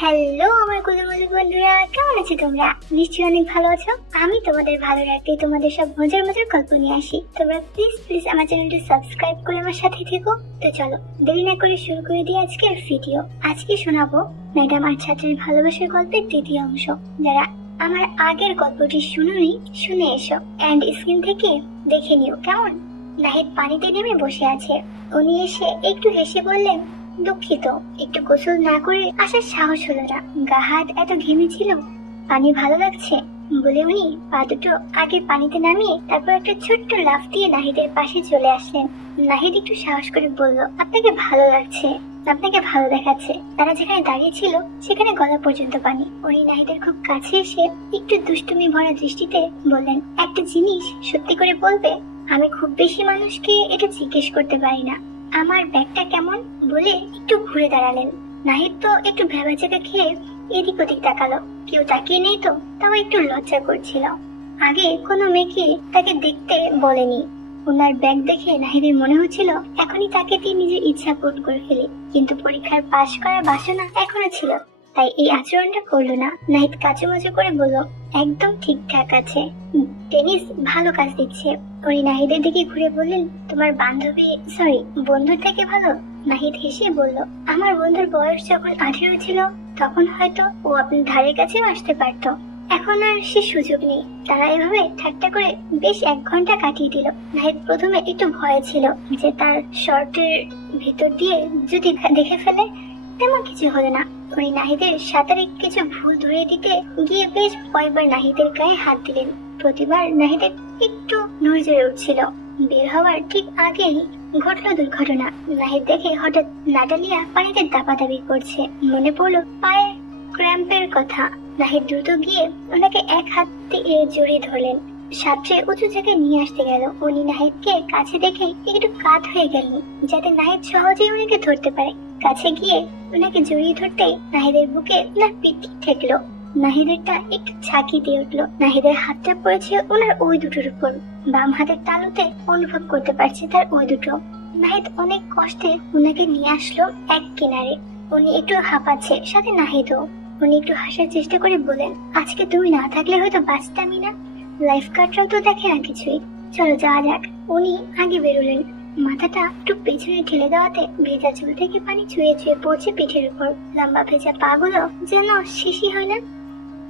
Hello আমার কুলুমুলু বন্ধুরা, কেমন আছো তোমরা? নিশ্চয়ই অনেক ভালো আছো। আমি তোমাদের ভালো রাখতে তোমাদের সব মজার মজার গল্প নিয়ে আসি। তোমরা প্লিজ আমার চ্যানেলটি সাবস্ক্রাইব করে আমার সাথে থেকো। তো চলো দেরি না করে শুরু করে দিই আজকের ভিডিও। আজকে শোনাবো ম্যাডাম আর ছাত্রের ভালোবাসার গল্পের দ্বিতীয় অংশ। যারা আমার আগের গল্পটি শুনোনি, শুনে এসো এন্ড স্ক্রিন থেকে দেখে নিও কেমন। নাহিদ পানিতে নেমে বসে আছে। উনি এসে একটু হেসে বললেন, দুঃখিত, একটু গোসল না করে আসার সাহস হলো না। গা হাত এত ঘেমে ছিল। পানি ভালো লাগছে বলে উনি পা দুটো আগে পানিতে নামিয়ে তারপর একটা ছোট্ট লাফ দিয়ে নাহিদের পাশে চলে আসলেন। নাহিদ একটু সাহস করে বলল, আপনাকে ভালো লাগছে, আপনাকে ভালো দেখাচ্ছে। তারা যেখানে দাঁড়িয়ে ছিল সেখানে গলা পর্যন্ত পানি। উনি নাহিদের খুব কাছে এসে একটু দুষ্টুমি ভরা দৃষ্টিতে বললেন, একটা জিনিস সত্যি করে বলবে? আমি খুব বেশি মানুষকে এটা জিজ্ঞেস করতে পারি না, আমার ব্যাগটা কেমন? বলে একটু ঘুরে দাঁড়ালেন। নাহিদ তো একটু ভেবাচাকা খেয়ে এদিক ওদিক তাকালো। কেউ তাকিয়ে নেই তো, তাও একটু লজ্জা করছিল। আগে কোনো মেয়েকে তাকে দেখতে বলেনি। ওনার ব্যাগ দেখে নাহিদের মনে হচ্ছিল এখনই তাকে দিয়ে নিজের ইচ্ছা পূরণ করে ফেলে, কিন্তু পরীক্ষার পাশ করার বাসনা এখনো ছিল, তাই এই আচরণটা করলো না। নাহিদ কাচুমাচু করে বলল, একদম ঠিকঠাক আছে, টেনিস ভালো কাজ দিচ্ছে। উনি নাহিদের দিকে ঘুরে বললেন, তোমার বান্ধবী সরি বন্ধুর থেকে ভালো? নাহিদ হেসে বলল, আমার বন্ধুর বয়স যখন 18 ছিল তখন হয়তো ও আপনার ধারের কাছেও আসতে পারতো, এখন আর সে সুযোগ নেই। তারা এভাবে ঠাট্টা করে বেশ 1 ঘন্টা কাটিয়ে দিল। নাহিদ প্রথমে একটু ভয় ছিল যে তার শর্টের ভিতর দিয়ে যদি দেখে ফেলে। তেমন কিছু হলো না। উনি নাহিদের সাঁতারে কিছু ভুল ধরিয়ে দিতে গিয়ে বেশ কয়েকবার নাহিদের গায়ে হাত দিলেন। প্রতিবার নাহিদের একটু নড়ে উঠছিল। বের হওয়ার ঠিক আগেই ঘটলো দুর্ঘটনা। নাহিদ দেখে হঠাৎ নাটালিয়া পানিতে দাপাদাপি করছে। মনে পড়লো পায়ে ক্র্যাম্পের কথা। নাহিদ দ্রুত গিয়ে ওনাকে এক হাত দিয়ে জড়িয়ে ধরলেন, সাথে উঁচু জায়গায় নিয়ে আসতে গেল। উনি নাহিদকে কাছে দেখে একটু কাত হয়ে গেলেন যাতে নাহিদ সহজেই উনাকে ধরতে পারে। কাছে গিয়ে ওনাকে জড়িয়ে ধরতে নাহিদের বুকে ওনার পিঠ ঠেকলো। নাহিদেরটা একটু ঝাঁকি দিয়ে উঠলো। নাহিদের হাতটা পড়েছে ওনার ওই দুটোর উপর। বাম হাতের তালুতে অনুভব করতে পারছে তার ওই দুটো। নাহিদ অনেক কষ্টে ওনাকে নিয়ে আসলো এক কিনারে। উনি একটু হাঁপাচ্ছে, সাথে নাহিদও। উনি একটু হাসার চেষ্টা করে বলেন, আজকে তুই না থাকলে হয়তো বাঁচতামই না। লাইফ গার্ডরাও তো দেখে না কিছুই, চলো যাওয়া যাক। উনি আগে বেরোলেন। মাথাটা একটু পেছনে ঠেলে দেওয়াতে ভেজা চুল থেকে পানি ছুঁয়ে ছুঁয়ে পড়ছে পিঠের উপর। লম্বা ভেজা পা গুলো যেন শেষই হয় না।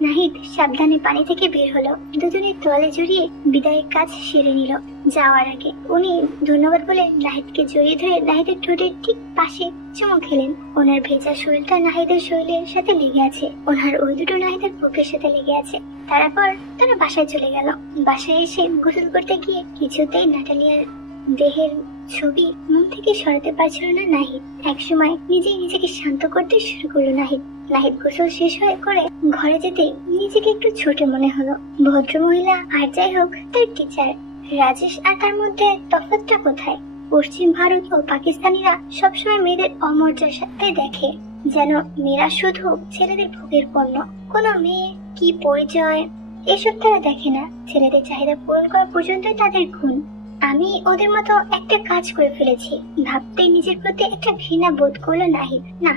নাহিদ সাবধানে পানি থেকে বের হলো। দুজনে তোয়ালে জড়িয়ে বিদায়ের কাজ সেরে নিল। যাওয়ার আগে উনি ধন্যবাদ বলে নাহিদকে জড়িয়ে ধরে নাহিদের ঠোঁটের ঠিক পাশে চুমু খেলেন। ওনার ভেজা শরীরটা নাহিদের শরীরের সাথে লেগে আছে, ওনার ওই দুটো নাহিদের বুকের সাথে লেগে আছে। তারপর তারা বাসায় চলে গেল। বাসায় এসে গোসল করতে গিয়ে কিছুতেই নাটালিয়ার দেহের ছবি মন থেকে সরাতে পারছিল না নাহিদ। একসময় নিজেই নিজেকে শান্ত করতে শুরু করলো নাহিদ। নাহিদ গোসল শেষ হয়ে করে ঘরে যেতে নিজেকে একটু ছোট মনে হলো। ভদ্র মহিলা আর যাই হোক তার টিচার রাজেশ, আর তার মধ্যে তফাৎটা কোথায়? পশ্চিম ভারত ও পাকিস্তানিরা সবসময় মেয়েদের অমর্যাদার সাথে দেখে, যেন মেয়েরা শুধু ছেলেদের ভোগের পণ্য। কোনো মেয়ে কি পরিচয় এসব তারা দেখে না। ছেলেদের চাহিদা পূরণ করা পর্যন্তই তাদের গুণ। আমি ওদের মতো একটা কাজ করে ফেলেছি ভাবতে নিজের প্রতি একটা ঘৃণা বোধ করলো নাহিদ। না,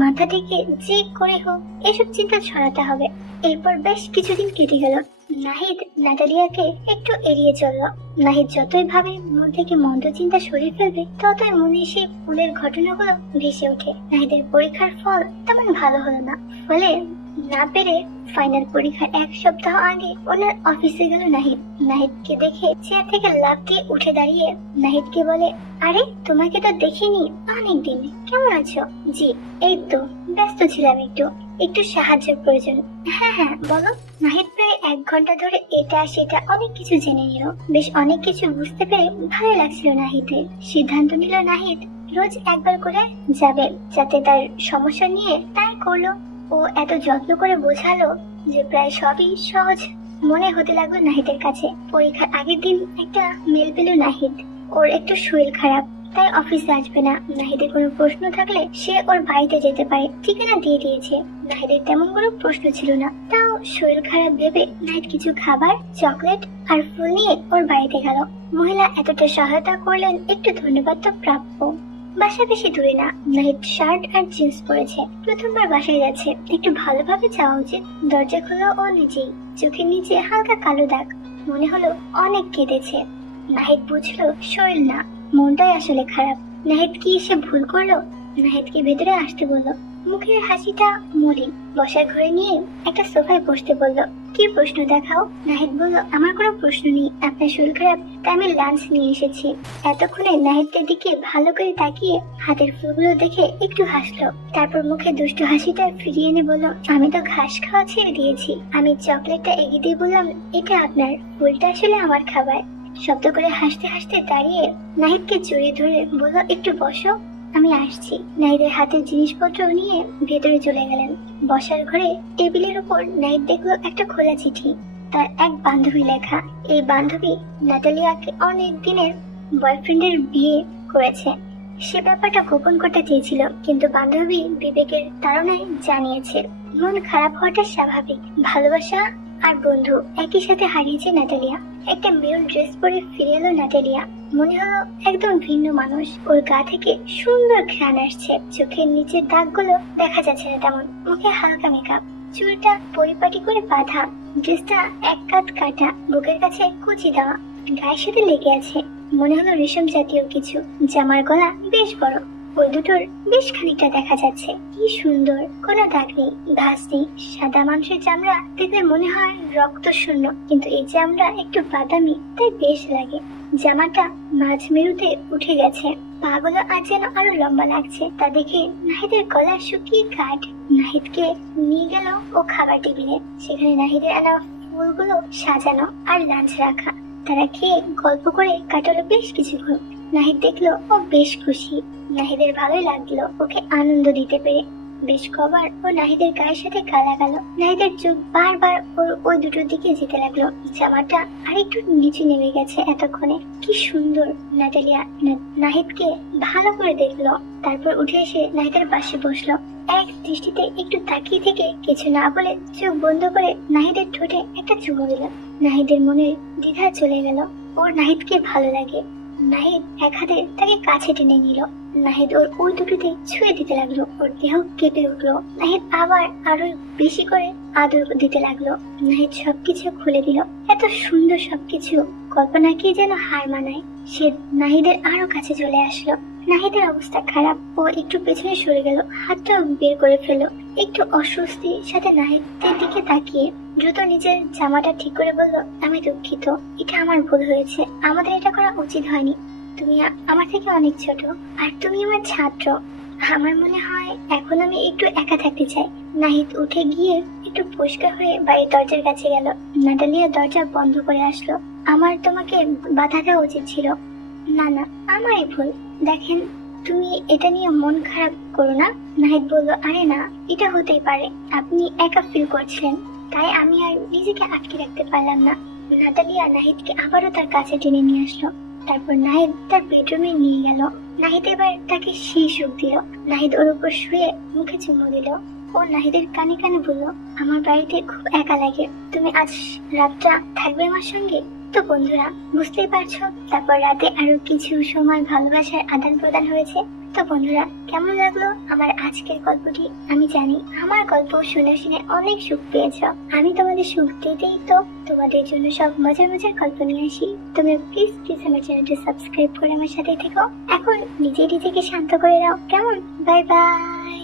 মাথা থেকে যে করে হোক এসব চিন্তা ছড়াতে হবে। এরপর বেশ কিছুদিন কেটে গেল। নাহিদ নাটালিয়াকে একটু এড়িয়ে চলল। নাহিদ যতই ভাবে মন থেকে মন্দ চিন্তা সরিয়ে ফেলবে, ততই মনে সেই ফুলের ঘটনাগুলো ভেসে ওঠে। নাহিদের পরীক্ষার ফল তেমন ভালো হলো না। ফলে না পেরে ফাইনাল পরীক্ষার 1 সপ্তাহ আগে ওনার অফিসে গেল নাহিদ। নাহিদকে দেখে চেয়ার থেকে লাফ দিয়ে উঠে দাঁড়িয়ে নাহিদকে বলে, আরে তোমাকে তো দেখিনি অনেকদিন, কেমন আছো? জি এই তো, ব্যস্ত ছিলাম, একটু সাহায্যের প্রয়োজন। হ্যাঁ হ্যাঁ বলো। নাহিদ প্রায় 1 ঘন্টা ধরে এটা সেটা অনেক কিছু জেনে নিল। বেশ অনেক কিছু বুঝতে পেরে ভালো লাগছিল নাহিদের। সিদ্ধান্ত নিল নাহিদ রোজ একবার করে যাবে, যাতে তার সমস্যা নিয়ে তাই করলো। ও এত যত্ন করে বোঝালো যে প্রায় সবই সহজ মনে হতে লাগলো নাহিদের কাছে। পরীক্ষার আগের দিন একটা মেল পেল নাহিদ। ওর একটু শরীর খারাপ, তাই অফিসে আসবে না। নাহিদের কোনো প্রশ্ন থাকলে সে ওর বাড়িতে যেতে পারে, ঠিকানা দিয়ে দিয়েছে। নাহিদের তেমন কোনো প্রশ্ন ছিল না, তাও শরীর খারাপ ভেবে নাহিদ কিছু খাবার, চকলেট আর ফুল নিয়ে ওর বাড়িতে গেল। মহিলা এতটা সহায়তা করলেন, একটু ধন্যবাদ তো প্রাপ্য। বাসা বেশি দূরে না। নাহিদ শার্ট আর জিন্স পরেছে, প্রথমবার বাসায় যাচ্ছে, একটু ভালোভাবে যাওয়া উচিত। দরজা খোলা ও নিজেই, চোখের নিচে হালকা কালো দাগ, মনে হলো অনেক কেঁদেছে। নাহিদ বুঝলো শরীর না, মনটাই আসলে খারাপ। নাহিদ কি সে ভুল করলো? নাহিদকে ভেতরে আসতে বললো। মুখের হাসিটা মলিন। বসার ঘরে নিয়ে একটা সোফায় বসতে বললো। কি প্রশ্ন দেখাও? নাহিদ বলল, আমার কোনো প্রশ্ন নেই, আপনার শরীর খারাপ তাই আমি লাঞ্চ নিয়ে এসেছি। এতক্ষণে নাহিদের দিকে ভালো করে তাকিয়ে হাতের ফুলগুলো দেখে একটু হাসলো, তারপর মুখে দুষ্টু হাসিটা ফিরিয়ে এনে বলল, আমি তো ঘাস খাওয়া ছেড়ে দিয়েছি। আমি চকলেটটা এগিয়ে দিয়ে বললাম, এটা আপনার, ফুলটা আসলে আমার খাবার। শব্দ করে হাসতে হাসতে দাঁড়িয়ে নাহিদকে জড়িয়ে ধরে বলল, একটু বসো, আমি আসছি। নাহিদের হাতের জিনিসপত্র নিয়ে ভেতরে চলে গেলেন। বসার ঘরে টেবিলের উপর নাহিদ দেখলো একটা খোলা চিঠি, তার এক বান্ধবী লেখা। এই বান্ধবী নাটালিয়াকে অনেক দিনের বয়ফ্রেন্ডের বিয়ে করেছে। সে ব্যাপারটা গোপন করতে চেয়েছিল, কিন্তু বান্ধবী বিবেকের তাড়নায় জানিয়েছে। মন খারাপ হওয়াটা স্বাভাবিক। ভালোবাসা আর বন্ধু একই সাথে হারিয়েছে নাটালিয়া। একটা মেরুন ড্রেস পরে ফিরে এলো নাটালিয়া। মনে হলো একদম ভিন্ন মানুষ। ওর গা থেকে সুন্দর ঘ্রাণ আসছে, চোখের নিচের দাগগুলো দেখা যাচ্ছে না তেমন। মুখে হালকা মেকআপ, চুলটা পরিপাটি করে বাঁধা, ড্রেসটা এক কাত কাটা, বুকের কাছে কুচি দেওয়া, গায়ের সাথে লেগে আছে মনে হলো রেশম জাতীয় কিছু। জামার গলা বেশ বড়, ওই দুটোর বেশ খানিকটা দেখা যাচ্ছে। কি সুন্দর, কোনো দাগ নেই, ঘাস নেই। সাদা মানুষের চামড়া দেখলে মনে হয় রক্ত শূন্য, কিন্তু এই চামড়া একটু বাদামি, তাই বেশ লাগে। জামাটা মাঝ মেরুতে উঠে গেছে, পাগুলো আজ যেন আরো লম্বা লাগছে। তা দেখে নাহিদের গলা শুকিয়ে কাঠ। নাহিদকে নিয়ে গেল ও খাবার টেবিলে, সেখানে নাহিদের আনা ফুলগুলো সাজানো আর লাঞ্চ রাখা। তারা খেয়ে গল্প করে কাটালো বেশ কিছুক্ষণ। নাহিদ দেখলো ও বেশ খুশি। নাহিদের ভালোই লাগলো ওকে আনন্দ দিতে পেরে। বেশ কবার ও নাহিদের গায়ের সাথে গালা গেল। নাহিদের চোখ বারবার ওর ওই দুটোর দিকে যেতে লাগলো। জামাটা আরেকটু নিচে নেমে গেছে এতক্ষণে। কি সুন্দর! নাটালিয়া নাহিদকে ভালো করে দেখলো, তারপর উঠে এসে নাহিদের পাশে বসলো। এক দৃষ্টিতে একটু তাকিয়ে থেকে কিছু না বলে চোখ বন্ধ করে নাহিদের ঠোঁটে একটা চুমু দিল। নাহিদের মনে দ্বিধা চলে গেল, ওর নাহিদকে ভালো লাগে। নাহিদ এক হাতে তাকে কাছে টেনে নিল। নাহিদ ওর ওই দুটোতে ছুঁয়ে দিতে লাগলো। ওর দেহ কেঁপে উঠলো। নাহিদ আবার আরো বেশি করে আদর দিতে লাগলো। নাহিদ সবকিছু খুলে দিল। এত সুন্দর সবকিছু কল্পনাকে যেন হার মানায়। সে নাহিদের আরো কাছে চলে আসলো। নাহিদের অবস্থা খারাপ, ও একটু পেছনে সরে গেল, হাতটা বের করে ফেললো। একটু অস্বস্তি সাথে নাহিদের দিকে তাকিয়ে দ্রুত নিজের জামাটা ঠিক করে বলল, আমি দুঃখিত, এটা আমার ভুল হয়েছে, আমাদের এটা করা উচিত হয়নি। তুমি আমার থেকে অনেক ছোট, আর তুমি আমার ছাত্র। আমার মনে হয় এখন আমি একটু একা থাকতে চাই। নাহিদ উঠে গিয়ে একটু পরিষ্কার হয়ে বাড়ির দরজার কাছে গেল। নাটালিয়া দরজা বন্ধ করে আসলো। আমার তোমাকে বাধা দেওয়া উচিত ছিল। না না, আমারই ভুল। দেখেন, তুমি এটা নিয়ে মন খারাপ করো না। নাহিদ বলল, আরে না, এটা হতেই পারে, আপনি একা ফিল করছিলেন, তাই আমি আর নিজেকে আটকে রাখতে পারলাম না। নাটালিয়া নাহিদকে আবারও তার কাছে টেনে নিয়ে আসলো। তারপর নাহিদ তার বেডরুমে নিয়ে গেল। নাহিদ এবার তাকে সেই সুখ দিল। নাহিদ ওর উপর শুয়ে মুখে চুমু দিল। ও নাহিদের কানে কানে বলল, আমার বাড়িতে খুব একা লাগে, তুমি আজ রাতটা থাকবে আমার সঙ্গে? তো বন্ধুরা, বুঝতেই পারছো, তারপর রাতে আরো কিছু সময় ভালোবাসার আদান প্রদান হয়েছে। তো বন্ধুরা, কেমন লাগলো আমার আজকের গল্পটি? আমি জানি আমার গল্প শুনে শুনে অনেক সুখ পেয়েছ। আমি তোমাদের সুখ দিতেই তো তোমাদের জন্য সব মজার মজার গল্প নিয়ে আসি। তোমরা প্লিজ প্লিজ আমার চ্যানেলটি সাবস্ক্রাইব করে আমার সাথে থেকো। এখন নিজেকে শান্ত করে নাও, কেমন? Bye bye.